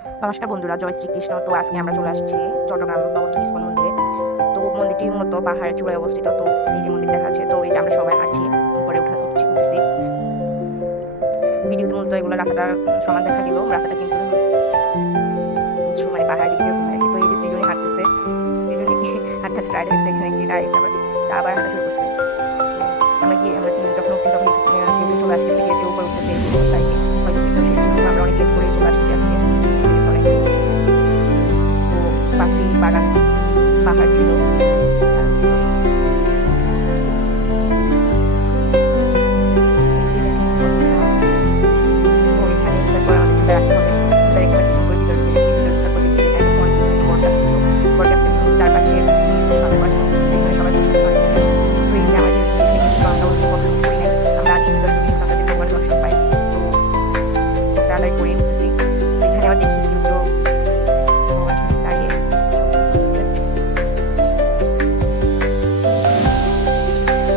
নমস্কার বন্ধুরা, জয় শ্রীকৃষ্ণ। তো আজকে আমরা চলে আসছি চট্টগ্রাম নবত ইস্কন মন্দিরে। তো মন্দিরটি মূলত পাহাড়ের চূড়ায় অবস্থিত, তো এই যে মন্দির দেখাচ্ছে তো এই যে আমরা সবাই হাঁটছি উপরে উঠে উঠছি উঠতেছি ভিডিওতে মূলত এগুলো রাস্তাটা সমান দেখা দিল, রাস্তাটা কিন্তু মানে পাহাড়ের দিকে যেরকম আর কি। তো এই যে সৃজনী হাঁটতেছে, সৃজনী হাঁটতে হাঁটতে টায়ার্ড হয়েছে গিয়ে দাঁড়িয়েছে আবার। আবার হাঁটা শুরু করছে। কিন্তু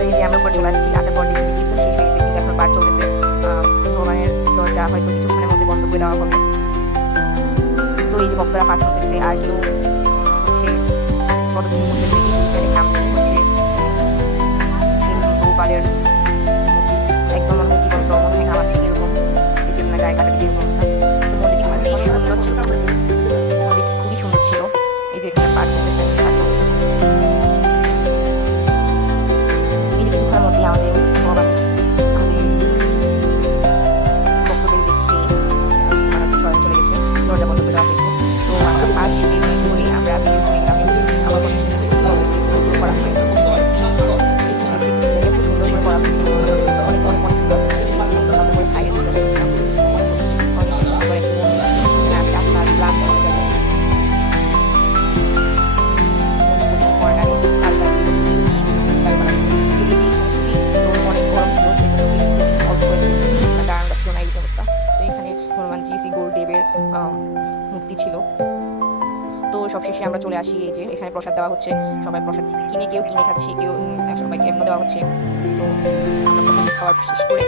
এই যে আমরা উপরে চলে আসছি আসার পর দেখি কীর্তন শেষ হয়ে গেছে কিন্তু এখন পাঠ চলতেছে ভগবানের দরজা হয়তো কিছুক্ষণের মধ্যে বন্ধ করে দেওয়া হবে তো এই যে ভক্তরা পাঠ করতেছে আর কেউ হচ্ছে করতেছে এখানে সামনে হচ্ছে গোপালের একদম মনে জীবন্ত মনে হয় ঘামাচ্ছে এরকম দেখে না গায়ে কাটা মূর্তি ছিল। তো সবশেষে আমরা চলে আসি এই যে এখানে প্রসাদ দেওয়া হচ্ছে। সবাই প্রসাদ কিনে, কেউ কিনে খাচ্ছি, কেউ সবাইকে এমন দেওয়া হচ্ছে। তো আমরা প্রসাদ খাওয়ার শেষ করে